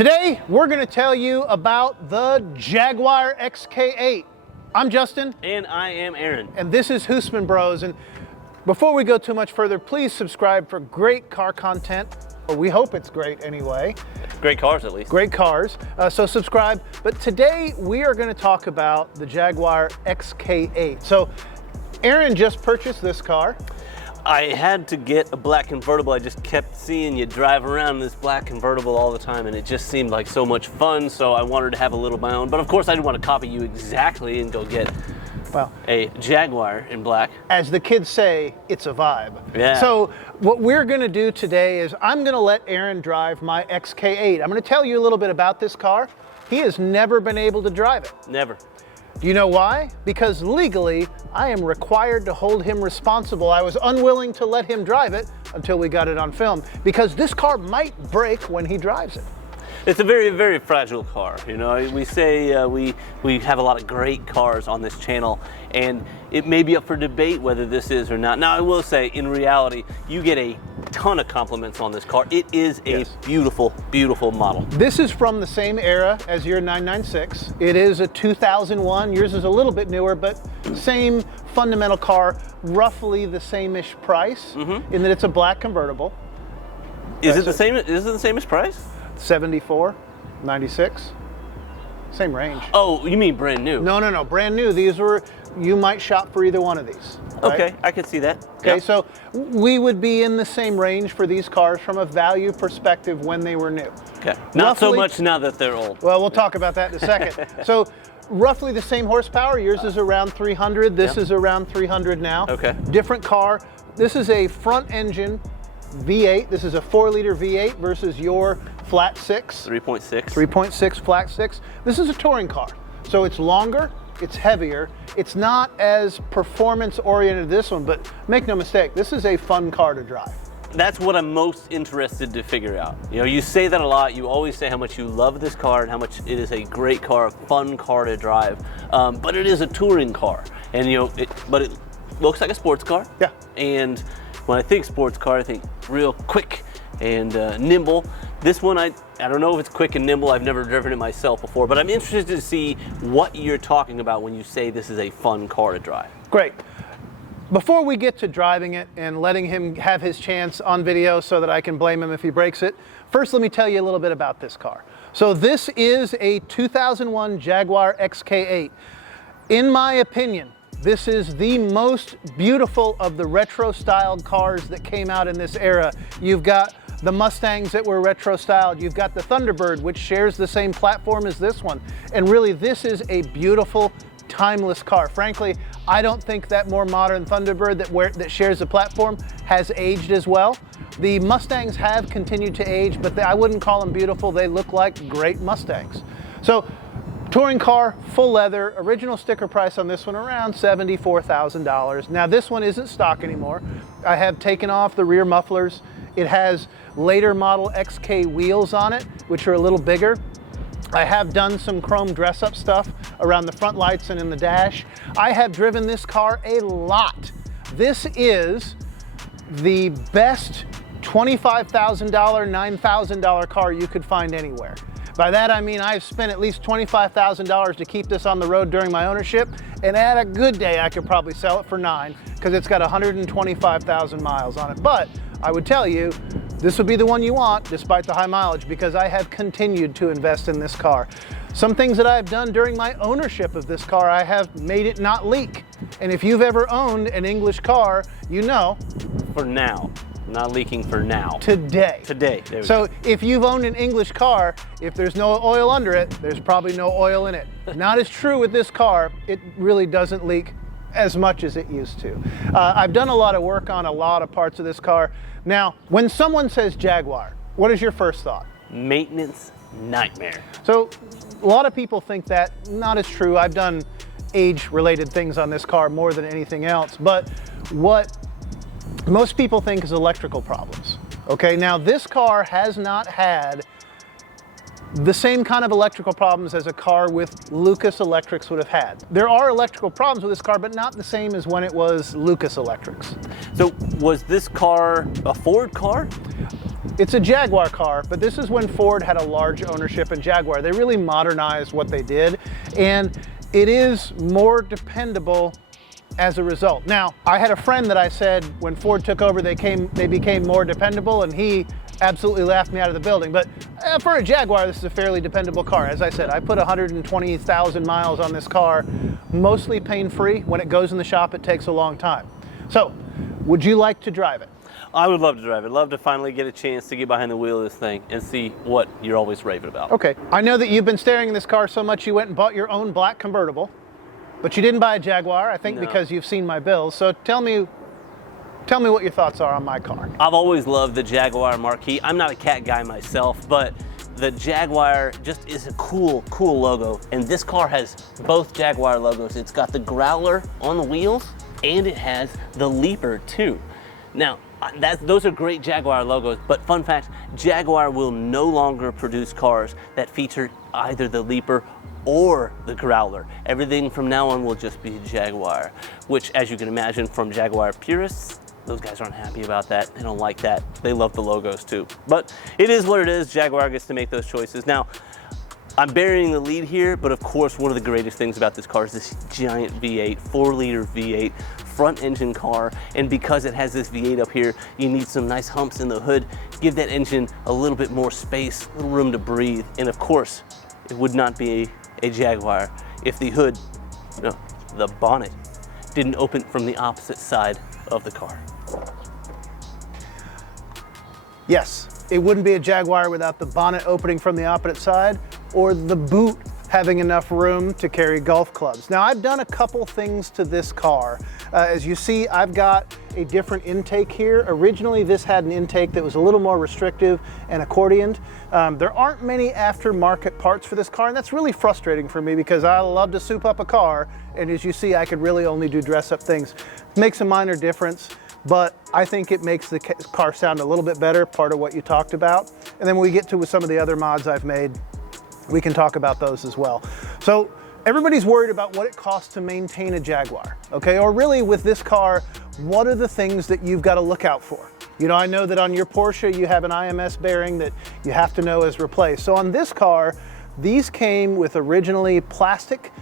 Today, we're going to tell you about the Jaguar XK8. I'm Justin. And I am Aaron. And this is Husman Bros. And before we go too much further, please subscribe for great car content. Or we hope it's great anyway. Great cars, at least. Great cars. So subscribe. But today, we are going to talk about the Jaguar XK8. So Aaron just purchased this car. I had to get a black convertible. I just kept seeing you drive around in this black convertible all the time, and it just seemed like so much fun, so I wanted to have a little of my own. But of course, I didn't want to copy you exactly and go get a Jaguar in black. As the kids say, it's a vibe. Yeah. So what we're going to do today is I'm going to let Aaron drive my XK8. I'm going to tell you a little bit about this car. He has never been able to drive it. Never. Do you know why? Because legally, I am required to hold him responsible. I was unwilling to let him drive it until we got it on film, because this car might break when he drives it. It's a very, very fragile car. You know, we say we have a lot of great cars on this channel, and it may be up for debate whether this is or not. Now, I will say, in reality, you get a ton of compliments on this car. It is a beautiful, beautiful model. This is from the same era as your 996. It is a 2001. Yours is a little bit newer, but same fundamental car, roughly the same-ish price, in that it's a black convertible. Is it the same? Is it the same as price? 74, 96, same range. Oh, you mean brand new? No, brand new. These were, you might shop for either one of these. Right? Okay, I could see that. Okay, Yep. So we would be in the same range for these cars from a value perspective when they were new. Okay, not so Roughly, much now that they're old. Well, we'll talk about that in a second. So roughly the same horsepower. Yours is around 300. This is around 300 now. Okay. Different car. This is a front engine V8. This is a 4-liter V8 versus your flat 6. 3.6. 3.6 flat 6. This is a touring car. So it's longer, it's heavier. It's not as performance oriented as this one, but make no mistake, this is a fun car to drive. That's what I'm most interested to figure out. You know, you say that a lot. You always say how much you love this car and how much it is a great car, a fun car to drive. But it is a touring car, and but it looks like a sports car. Yeah. And when I think sports car, I think real quick and nimble. This one, I don't know if it's quick and nimble. I've never driven it myself before, but I'm interested to see what you're talking about when you say this is a fun car to drive. Great. Before we get to driving it and letting him have his chance on video so that I can blame him if he breaks it, first let me tell you a little bit about this car. So this is a 2001 Jaguar XK8. In my opinion, this is the most beautiful of the retro-styled cars that came out in this era. You've got the Mustangs that were retro-styled. You've got the Thunderbird, which shares the same platform as this one. And really, this is a beautiful, timeless car. Frankly, I don't think that more modern Thunderbird that shares the platform has aged as well. The Mustangs have continued to age, but I wouldn't call them beautiful. They look like great Mustangs. So, touring car, full leather, original sticker price on this one around $74,000. Now this one isn't stock anymore. I have taken off the rear mufflers. It has later model XK wheels on it, which are a little bigger. I have done some chrome dress-up stuff around the front lights and in the dash. I have driven this car a lot. This is the best $25,000, $9,000 car you could find anywhere. By that I mean I've spent at least $25,000 to keep this on the road during my ownership, and at a good day I could probably sell it for $9 because it's got 125,000 miles on it. But I would tell you, this would be the one you want despite the high mileage, because I have continued to invest in this car. Some things that I've done during my ownership of this car, I have made it not leak. And if you've ever owned an English car, you know. For now. Not leaking for now. Today. Today. There we So go. if you've owned an English car, if there's no oil under it, there's probably no oil in it. Not as true with this car. It really doesn't leak as much as it used to. I've done a lot of work on a lot of parts of this car. Now, when someone says Jaguar, what is your first thought? Maintenance nightmare. So a lot of people think that. Not as true. I've done age-related things on this car more than anything else. But what most people think is electrical problems. Okay, now this car has not had the same kind of electrical problems as a car with Lucas Electrics would have had. There are electrical problems with this car, but not the same as when it was Lucas Electrics. So was this car a Ford car? It's a Jaguar car, but this is when Ford had a large ownership in Jaguar. They really modernized what they did, and it is more dependable as a result. Now, I had a friend that I said when Ford took over, they became more dependable, and he absolutely laughed me out of the building. But for a Jaguar, this is a fairly dependable car. As I said, I put 120,000 miles on this car, mostly pain-free. When it goes in the shop, it takes a long time. So, would you like to drive it? I would love to drive it. Love to finally get a chance to get behind the wheel of this thing and see what you're always raving about. Okay, I know that you've been staring at this car so much you went and bought your own black convertible, but you didn't buy a Jaguar, I think, because you've seen my bills. So tell me what your thoughts are on my car. I've always loved the Jaguar marquee. I'm not a cat guy myself, but the Jaguar just is a cool logo. And this car has both Jaguar logos. It's got the Growler on the wheels, and it has the Leaper too. Now, those are great Jaguar logos, but fun fact, Jaguar will no longer produce cars that feature either the Leaper or the Growler. Everything from now on will just be Jaguar, which, as you can imagine, from Jaguar purists, those guys aren't happy about that. They don't like that. They love the logos too. But it is what it is. Jaguar gets to make those choices. Now, I'm burying the lead here, but of course, one of the greatest things about this car is this giant V8, 4-liter V8, front engine car. And because it has this V8 up here, you need some nice humps in the hood, give that engine a little bit more space, a little room to breathe. And of course, it would not be a Jaguar if the hood, the bonnet, didn't open from the opposite side of the car. Yes, it wouldn't be a Jaguar without the bonnet opening from the opposite side or the boot having enough room to carry golf clubs. Now, I've done a couple things to this car. As you see, I've got a different intake here. Originally, this had an intake that was a little more restrictive and accordioned. There aren't many aftermarket parts for this car, and that's really frustrating for me because I love to soup up a car, and as you see, I could really only do dress-up things. Makes a minor difference, but I think it makes the car sound a little bit better, part of what you talked about. And then when we get to some of the other mods I've made, we can talk about those as well. So everybody's worried about what it costs to maintain a Jaguar, okay? Or really with this car, what are the things that you've got to look out for? You know, I know that on your Porsche, you have an IMS bearing that you have to know is replaced. So on this car, these came with originally plastic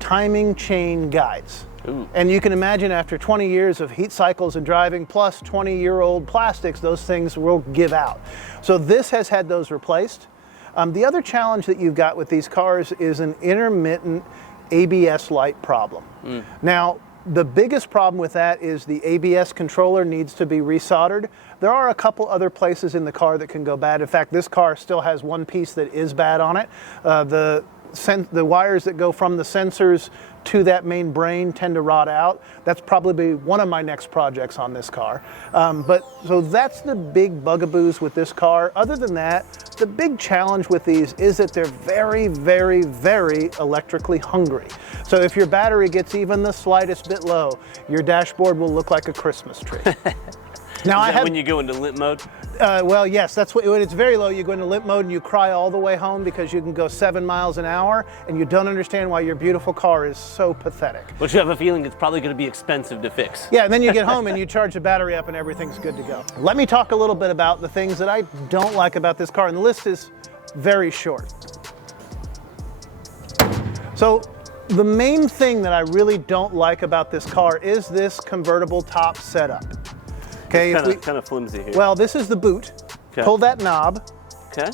timing chain guides. Ooh. And you can imagine after 20 years of heat cycles and driving plus 20-year-old plastics, those things will give out. So this has had those replaced. The other challenge that you've got with these cars is an intermittent ABS light problem. Now, the biggest problem with that is the ABS controller needs to be resoldered. There are a couple other places in the car that can go bad. In fact, this car still has one piece that is bad on it. The wires that go from the sensors to that main brain tend to rot out. That's probably one of my next projects on this car. So that's the big bugaboos with this car. Other than that, the big challenge with these is that they're very, very, very electrically hungry. So if your battery gets even the slightest bit low, your dashboard will look like a Christmas tree. Now, Is that when you go into limp mode? Well, yes, that's when it's very low, you go into limp mode and you cry all the way home because you can go 7 miles an hour and you don't understand why your beautiful car is so pathetic. But you have a feeling it's probably going to be expensive to fix. Yeah, and then you get home and you charge the battery up and everything's good to go. Let me talk a little bit about the things that I don't like about this car, and the list is very short. So the main thing that I really don't like about this car is this convertible top setup. Okay, It's kind of flimsy here. Well, this is the boot. Okay. Pull that knob. Okay.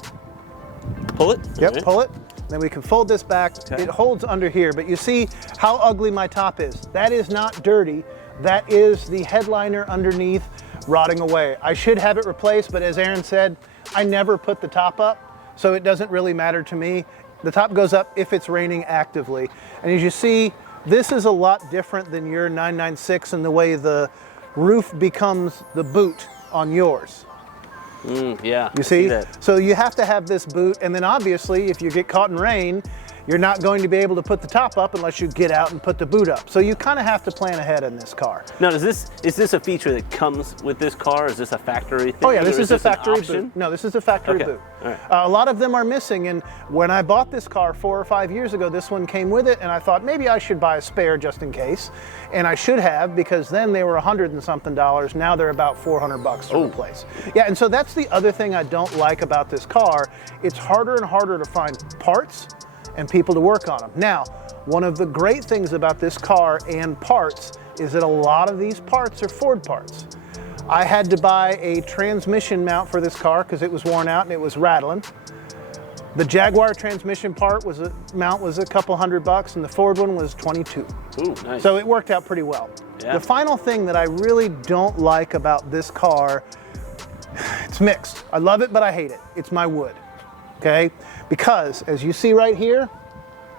Pull it? Yep, Right. pull it. Then we can fold this back. Okay. It holds under here, but you see how ugly my top is. That is not dirty. That is the headliner underneath rotting away. I should have it replaced, but as Aaron said, I never put the top up, so it doesn't really matter to me. The top goes up if it's raining actively. And as you see, this is a lot different than your 996 in the way the roof becomes the boot on yours. Yeah. You see? that. So you have to have this boot, and then obviously if you get caught in rain, you're not going to be able to put the top up unless you get out and put the boot up. So you kind of have to plan ahead in this car. Now, is this a feature that comes with this car? Is this a factory thing? Oh yeah, this is a factory boot. No, this is a factory boot. All right. A lot of them are missing, and when I bought this car 4 or 5 years ago, this one came with it, and I thought maybe I should buy a spare just in case, and I should have, because then they were $100 and something. Now they're about $400 to replace. Yeah, and so that's the other thing I don't like about this car. It's harder and harder to find parts and people to work on them. Now, one of the great things about this car and parts is that a lot of these parts are Ford parts. I had to buy a transmission mount for this car because it was worn out and it was rattling. The Jaguar transmission mount was a couple $100, and the Ford one was 22. Ooh, nice. So it worked out pretty well. Yeah. The final thing that I really don't like about this car, it's mixed. I love it, but I hate it. It's my wood, okay? Because as you see right here,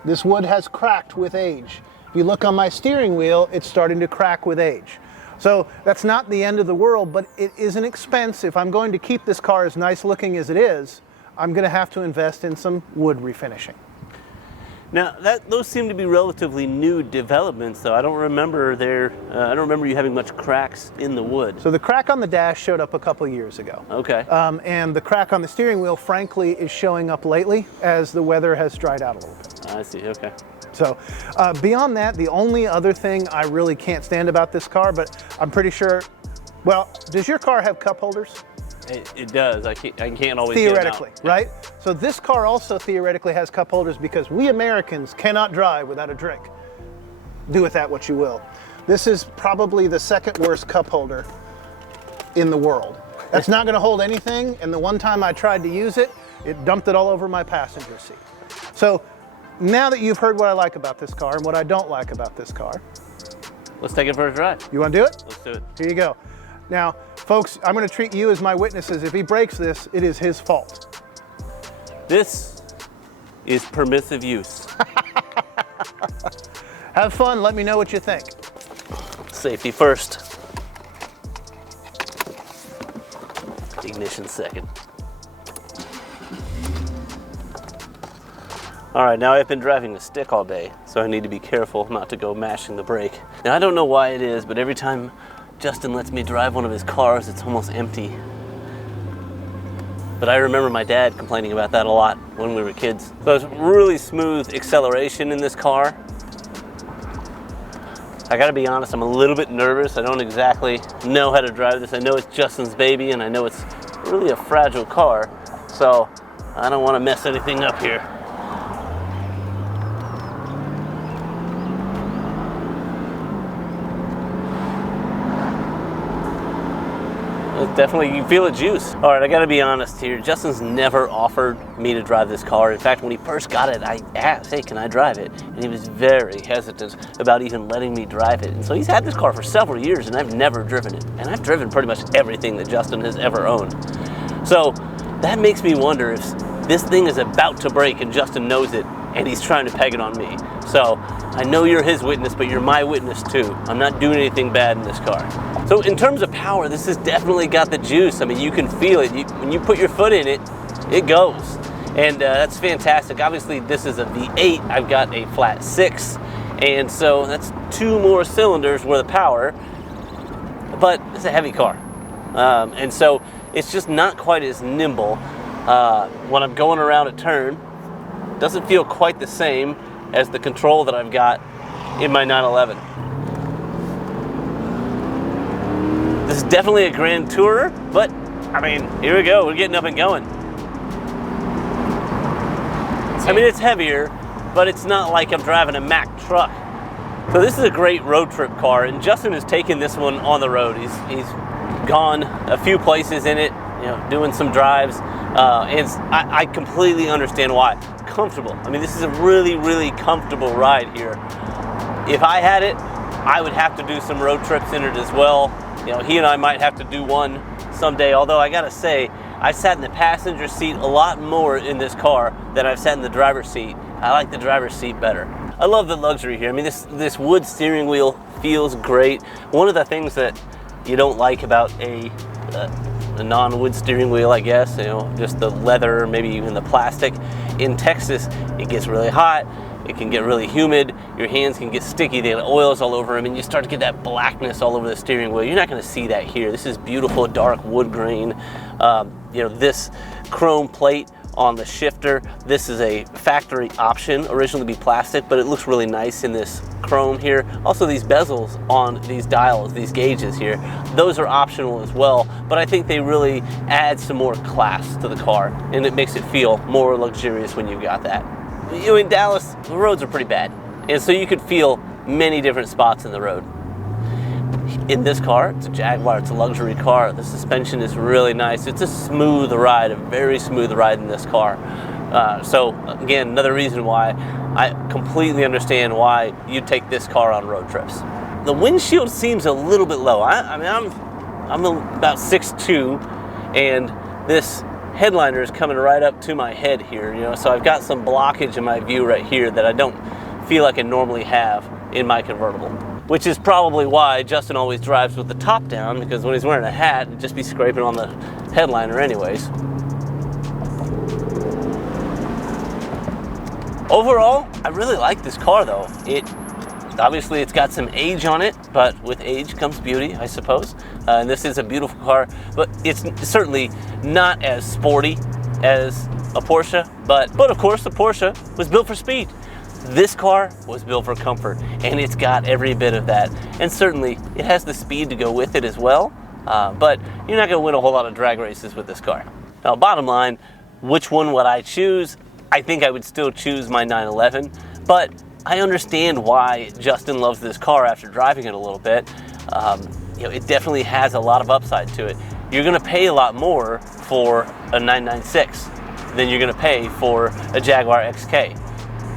this wood has cracked with age. If you look on my steering wheel, it's starting to crack with age. So that's not the end of the world, but it is an expense. If I'm going to keep this car as nice looking as it is, I'm going to have to invest in some wood refinishing. Now, those seem to be relatively new developments, though. I don't remember you having much cracks in the wood. So the crack on the dash showed up a couple years ago. Okay. And the crack on the steering wheel, frankly, is showing up lately as the weather has dried out a little bit. I see, okay. So beyond that, the only other thing I really can't stand about this car, but I'm pretty sure, well, does your car have cup holders? It does. I can't always theoretically, get them out. right? So this car also theoretically has cup holders because we Americans cannot drive without a drink. Do with that what you will. This is probably the second worst cup holder in the world. That's not going to hold anything, and the one time I tried to use it, it dumped it all over my passenger seat. So now that you've heard what I like about this car and what I don't like about this car, let's take it for a drive. you want to do it? Let's do it. Here you go. Now, folks, I'm going to treat you as my witnesses. If he breaks this, it is his fault. This is permissive use. Have fun. Let me know what you think. Safety first. Ignition second. All right, now I've been driving a stick all day, so I need to be careful not to go mashing the brake. Now, I don't know why it is, but every time Justin lets me drive one of his cars, it's almost empty. But I remember my dad complaining about that a lot when we were kids. So it's really smooth acceleration in this car. I gotta be honest, I'm a little bit nervous. I don't exactly know how to drive this. I know it's Justin's baby, and I know it's really a fragile car, so I don't want to mess anything up here. Definitely, you can feel the juice. All right, I gotta be honest here. Justin's never offered me to drive this car. In fact, when he first got it, I asked, hey, can I drive it? And he was very hesitant about even letting me drive it. And so he's had this car for several years, and I've never driven it. And I've driven pretty much everything that Justin has ever owned. So that makes me wonder if this thing is about to break and Justin knows it, and he's trying to peg it on me. So I know you're his witness, but you're my witness too. I'm not doing anything bad in this car. So in terms of power, this has definitely got the juice. I mean, you can feel it. When you put your foot in it, it goes. And that's fantastic. Obviously, this is a V8. I've got a flat 6. And so that's 2 more cylinders worth of power. But it's a heavy car. And so it's just not quite as nimble. When I'm going around a turn, it doesn't feel quite the same as the control that I've got in my 911. This is definitely a Grand Tourer, but I mean, here we go, we're getting up and going. I mean, it's heavier, but it's not like I'm driving a Mack truck. So this is a great road trip car, and Justin has taken this one on the road. He's gone a few places in it, you know, doing some drives, and I completely understand why. Comfortable. I mean, this is a really, really comfortable ride here. If I had it, I would have to do some road trips in it as well. You know, he and I might have to do one someday, although I gotta say, I sat in the passenger seat a lot more in this car than I've sat in the driver's seat. I like the driver's seat better. I love the luxury here. I mean, this wood steering wheel feels great. One of the things that you don't like about a a non-wood steering wheel, I guess, you know, just the leather, maybe even the plastic. In Texas, it gets really hot, it can get really humid, your hands can get sticky, they get oils all over them, and you start to get that blackness all over the steering wheel. You're not going to see that here. This is beautiful dark wood grain. You know, this chrome plate on the shifter, this is a factory option, originally to be plastic, but it looks really nice in this chrome here. Also, these bezels on these dials, these gauges here, those are optional as well, but I think they really add some more class to the car, and it makes it feel more luxurious when you've got that. You know, in Dallas, the roads are pretty bad, and so you could feel many different spots in the road. In this car, it's a Jaguar, it's a luxury car. The suspension is really nice. It's a smooth ride, a very smooth ride in this car. So again, another reason why I completely understand why you take this car on road trips. The windshield seems a little bit low. I mean, I'm about 6'2", and this headliner is coming right up to my head here, you know, so I've got some blockage in my view right here that I don't feel like I normally have in my convertible. Which is probably why Justin always drives with the top down, because when he's wearing a hat, it'd just be scraping on the headliner anyways. Overall, I really like this car though. Obviously it's got some age on it, but with age comes beauty, I suppose. And this is a beautiful car, but it's certainly not as sporty as a Porsche, but of course the Porsche was built for speed. This car was built for comfort, and it's got every bit of that. And certainly, it has the speed to go with it as well, but you're not going to win a whole lot of drag races with this car. Now, bottom line, which one would I choose? I think I would still choose my 911, but I understand why Justin loves this car after driving it a little bit. You know, it definitely has a lot of upside to it. You're going to pay a lot more for a 996 than you're going to pay for a Jaguar XK.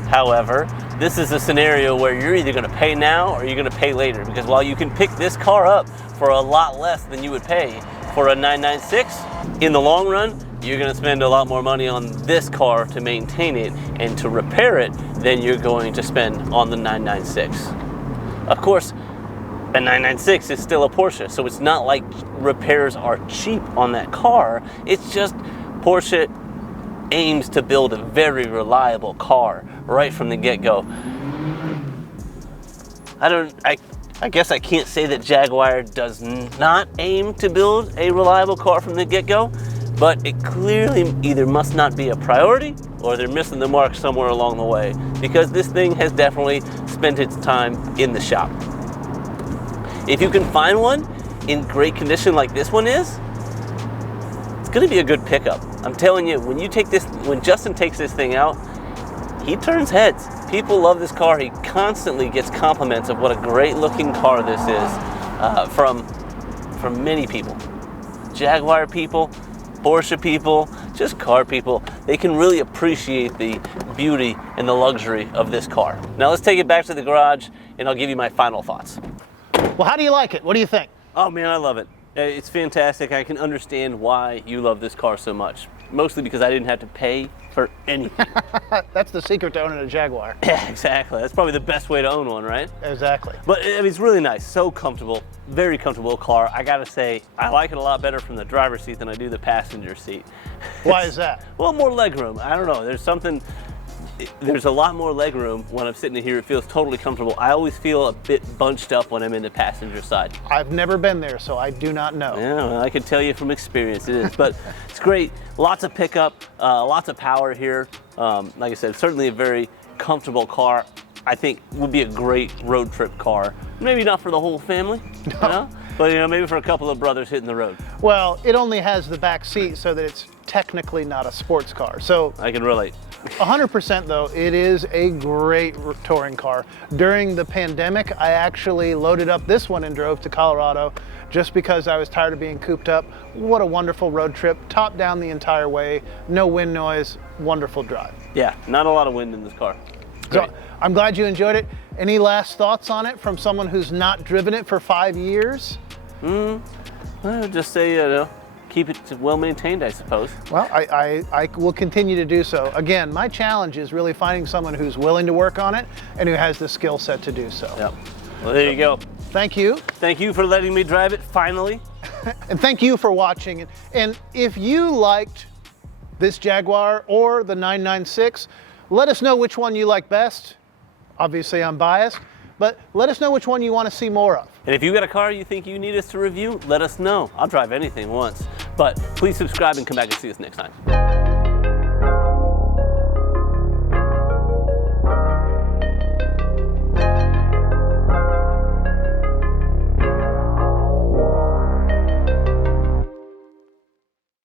However, this is a scenario where you're either going to pay now or you're going to pay later, because while you can pick this car up for a lot less than you would pay for a 996, in the long run, you're going to spend a lot more money on this car to maintain it and to repair it than you're going to spend on the 996. Of course, a 996 is still a Porsche, so it's not like repairs are cheap on that car. It's just Porsche aims to build a very reliable car right from the get-go. I guess I can't say that Jaguar does not aim to build a reliable car from the get-go, but it clearly either must not be a priority or they're missing the mark somewhere along the way, because this thing has definitely spent its time in the shop. If you can find one in great condition like this one is, it's going to be a good pickup. I'm telling you, when Justin takes this thing out, he turns heads. People love this car. He constantly gets compliments of what a great looking car this is from many people. Jaguar people, Porsche people, just car people. They can really appreciate the beauty and the luxury of this car. Now let's take it back to the garage and I'll give you my final thoughts. Well, how do you like it? What do you think? Oh man, I love it. It's fantastic. I can understand why you love this car so much. Mostly because I didn't have to pay for anything. That's the secret to owning a Jaguar. Yeah, exactly. That's probably the best way to own one, right? Exactly. But I mean, it's really nice. So comfortable. Very comfortable car. I gotta say, I like it a lot better from the driver's seat than I do the passenger seat. Why is that? Well, more legroom. I don't know. There's a lot more legroom when I'm sitting in here. It feels totally comfortable. I always feel a bit bunched up when I'm in the passenger side. I've never been there, so I do not know. Yeah, well, I can tell you from experience it is. But it's great. Lots of pickup, lots of power here. Like I said, certainly a very comfortable car. I think would be a great road trip car. Maybe not for the whole family, you know? But maybe for a couple of brothers hitting the road. Well, it only has the back seat so that it's technically not a sports car. So I can relate. 100% though, it is a great touring car. During the pandemic, I actually loaded up this one and drove to Colorado just because I was tired of being cooped up. What a wonderful road trip, top down the entire way, no wind noise, wonderful drive. Yeah, not a lot of wind in this car. So I'm glad you enjoyed it. Any last thoughts on it from someone who's not driven it for 5 years? Well, just say, keep it well maintained, I suppose. Well, I will continue to do so. Again, my challenge is really finding someone who's willing to work on it and who has the skill set to do so. Yep. Well, there you go. Thank you. Thank you for letting me drive it, finally. And thank you for watching. And if you liked this Jaguar or the 996, let us know which one you like best. Obviously, I'm biased, but let us know which one you want to see more of. And if you got a car you think you need us to review, let us know. I'll drive anything once. But please subscribe and come back and see us next time.